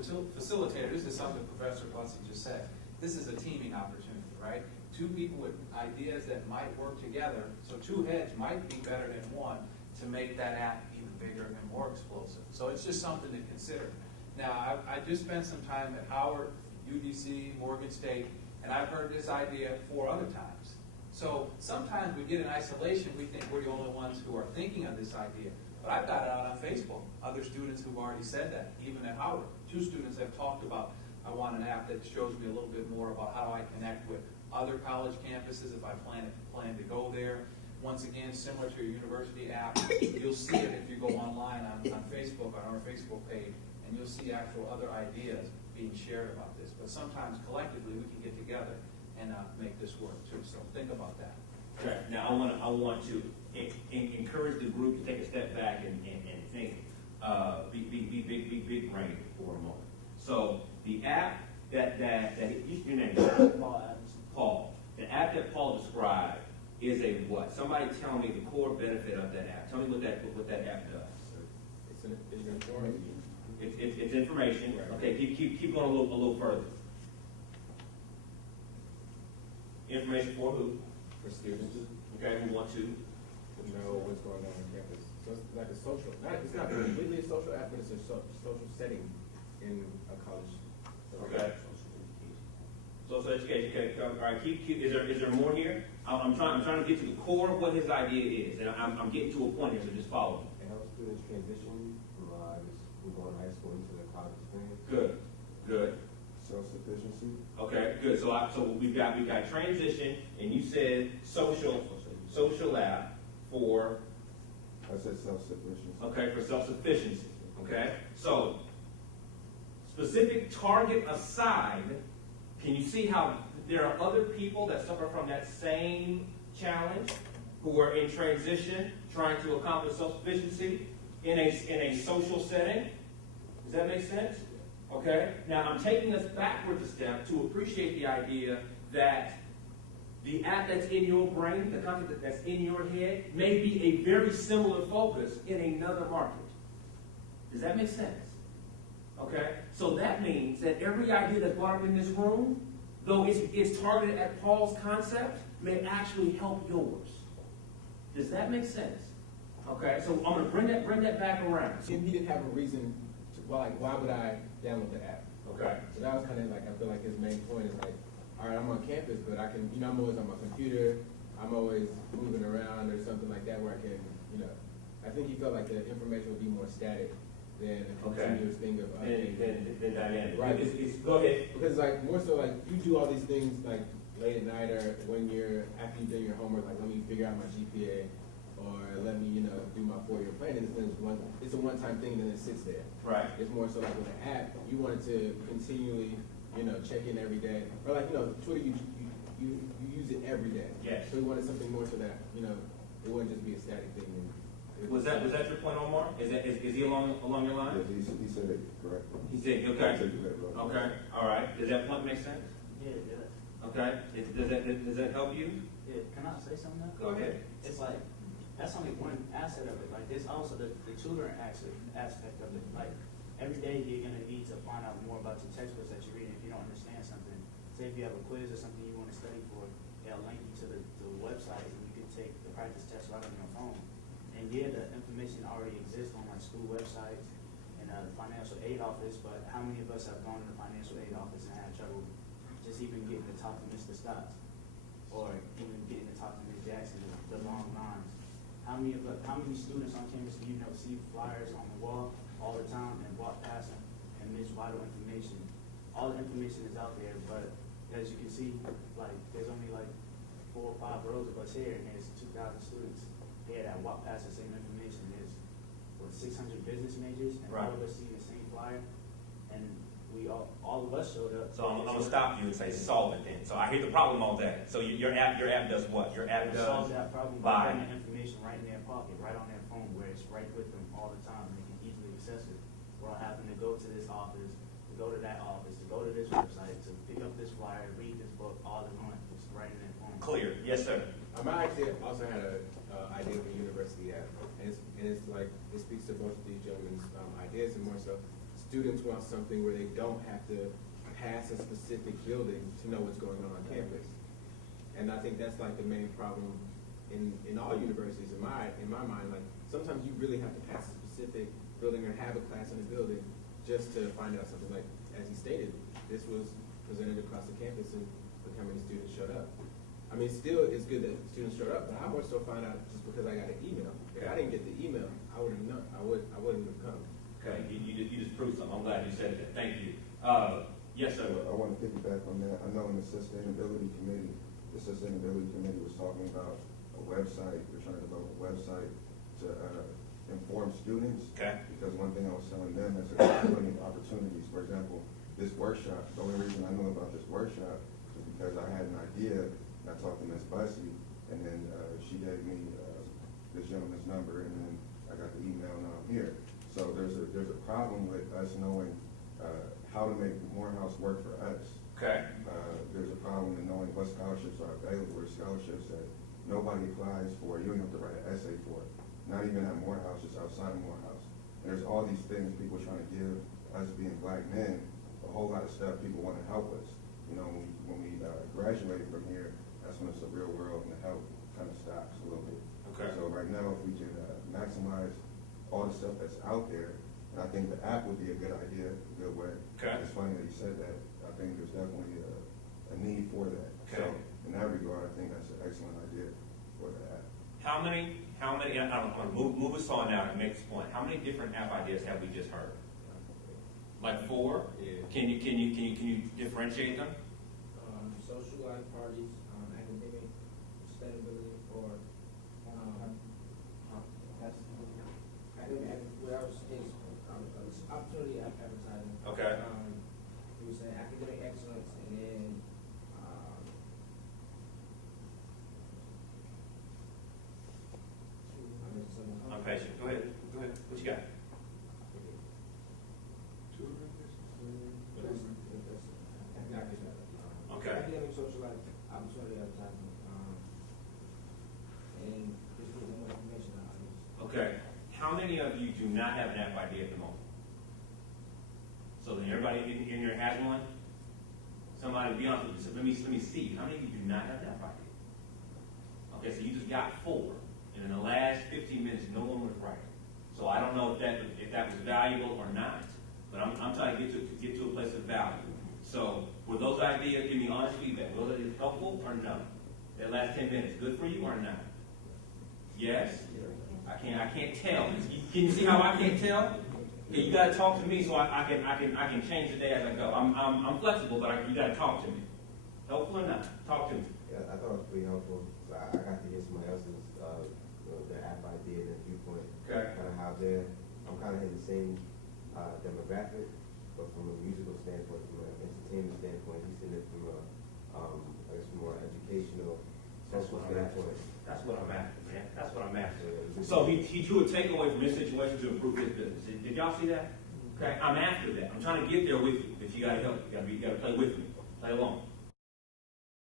facilitator, this is something Professor Bussey just said. This is a teaming opportunity, right? Two people with ideas that might work together, so two heads might be better than one to make that app even bigger and more explosive. So it's just something to consider. Now, I just spent some time at Howard, UDC, Morgan State, and I've heard this idea 4 other times. So sometimes we get in isolation, we think we're the only ones who are thinking of this idea. But I've got it out on Facebook, other students who've already said that, even at Howard. 2 students have talked about, I want an app that shows me a little bit more about how I connect with other college campuses if I plan to go there. Once again, similar to a university app, you'll see it if you go online on Facebook, on our Facebook page, and you'll see actual other ideas being shared about this. But sometimes collectively we can get together and make this work too. So think about that. Okay. Now I want to encourage the group to take a step back and think, be big brain for a moment. So the app that your name is Paul. The app that Paul described is a what? Somebody tell me the core benefit of that app. Tell me what that app does. It's information. Okay, keep going a little further. Information for who? For students. Okay, who want to know what's going on campus. So it's like a social, it's not completely a social app, but it's a social setting in a college. Okay. Social education. Okay. All right. Is there more here? I'm trying to get to the core of what his idea is, and I'm getting to a point here. So just follow me. It helps students transition from going to high school into the college experience. Good. Self-sufficiency. Okay. Good. So we've got transition, and you said social app for. I said self-sufficiency. Okay, for self-sufficiency. Okay. So specific target aside. Can you see how there are other people that suffer from that same challenge who are in transition, trying to accomplish self-sufficiency in a social setting? Does that make sense? Okay. Now I'm taking us backwards a step to appreciate the idea that the app that's in your brain, the concept that's in your head, may be a very similar focus in another market. Does that make sense? Okay, so that means that every idea that's brought up in this room, though it's targeted at Paul's concept, may actually help yours. Does that make sense? Okay, so I'm going to bring that back around. He didn't have a reason to, why would I download the app? Okay. So that was kind of like, I feel like his main point is like, all right, I'm on campus, but I can, I'm always on my computer, I'm always moving around or something like that where I can, I think he felt like the information would be more static than a continuous thing of than dynamic. Right. Go ahead. Because like more so like you do all these things like late at night or when after you've done your homework, like let me figure out my GPA or let me do my 4-year plan, and it's a one-time thing and then it sits there. Right. It's more so like with an app, you wanted to continually check in every day, or like Twitter, you use it every day. Yes. So we wanted something more so that it wouldn't just be a static thing. Was that your point, Omar? Is he along your line? Yeah, he said it correctly. He said okay. Okay. All right. Does that point make sense? Yeah, it does. Okay. Does that help you? Yeah. Can I say something now? Go ahead. It's like that's only one asset of it. Like there's also the tutoring aspect of it. Like every day you're gonna need to find out more about your textbooks that you're reading if you don't understand something. Say if you have a quiz or something you want to study for, they'll link you to the website and you can take the practice test right on your phone. And yeah, the information already exists on like school websites and the financial aid office, but how many of us have gone to the financial aid office and had trouble just even getting to talk to Mr. Stotts or even getting to talk to Ms. Jackson, the long lines? How many students on campus do see flyers on the wall all the time and walk past them and miss vital information? All the information is out there, but as you can see, like there's only like 4 or 5 rows of us here and there's 2,000 students here that walk past the same information. There's 600 business majors, and all of us see the same flyer, and we all of us showed up. So I'm gonna stop you and say solve it then. So I hear the problem on that. So your app does what? Your app does solve that problem by putting the information right in their pocket, right on their phone, where it's right with them all the time. They can easily access it without having to go to this office, to go to that office, to go to this website, to pick up this flyer, read this book all at once. It's right in their phone. Clear. Yes, sir. I actually also had an idea for a university app, and it's like it speaks to both of these gentlemen's ideas and more so students want something where they don't have to pass a specific building to know what's going on campus. And I think that's like the main problem in all universities in my mind. Like sometimes you really have to pass a specific building or have a class in a building just to find out something. Like as he stated, this was presented across the campus and look how many students showed up. I mean, still it's good that students showed up, but I more so found out just because I got an email. If I didn't get the email, I wouldn't know. I wouldn't have come. Okay, you just proved something. I'm glad you said that. Thank you. Yes, sir. I want to piggyback on that. I know in the sustainability committee was talking about a website. We're trying to develop a website to inform students. Okay. Because one thing I was telling them is there's plenty of opportunities. For example, this workshop, the only reason I knew about this workshop is because I had an idea, and I talked to Ms. Bussey, and then she gave me this gentleman's number, and then I got the email, and I'm here. So there's a problem with us knowing how to make Morehouse work for us. Okay. There's a problem in knowing what scholarships are available, or scholarships that nobody applies for. You don't have to write an essay for it. Not even at Morehouse, just outside of Morehouse. And there's all these things people trying to give us being black men, a whole lot of stuff people want to help us. You know, when we graduated from here, that's when it's the real world and the help kind of stops a little bit. Okay. So right now, if we can maximize all the stuff that's out there, and I think the app would be a good idea, a good way. Okay. It's funny that you said that. I think there's definitely a need for that. Okay. So in that regard, I think that's an excellent idea for the app. How many, I'm going to move us on now and make this point. How many different app ideas have we just heard? Like 4? Yeah. Can you differentiate them? Social life parties, academic sustainability, or academic, what else is opportunity advertising. Okay. We would say academic excellence, and then I'm patient. Go ahead. What you got? Okay. Academic, social life, opportunity advertising, and just put more information on it. Okay. How many of you do not have an app idea at the moment? So then everybody in here has one? Somebody, be honest with you, so let me see. How many of you do not have an app idea? Okay, so you just got 4. And in the last 15 minutes, no one was right. So I don't know if that was valuable or not, but I'm trying to get to a place of value. So were those ideas, give me honest feedback, was it helpful or no? That last 10 minutes, good for you or not? Yes? I can't tell. Can you see how I can't tell? Okay, you gotta talk to me so I can change the day as I go. I'm flexible, but you gotta talk to me. Helpful or not? Talk to me. Yeah, I thought it was pretty helpful. I got to hear somebody else's the app idea and viewpoint. Okay. Kind of how I'm kind of in the same demographic, but from a musical standpoint, from an entertainment standpoint, he's in it from a, I guess, from a more educational, social standpoint. That's what I'm after, man. That's what I'm after. So he drew a takeaway from his situation to improve his business. Did y'all see that? Okay, I'm after that. I'm trying to get there with you. If you gotta help, you gotta play with me, play along.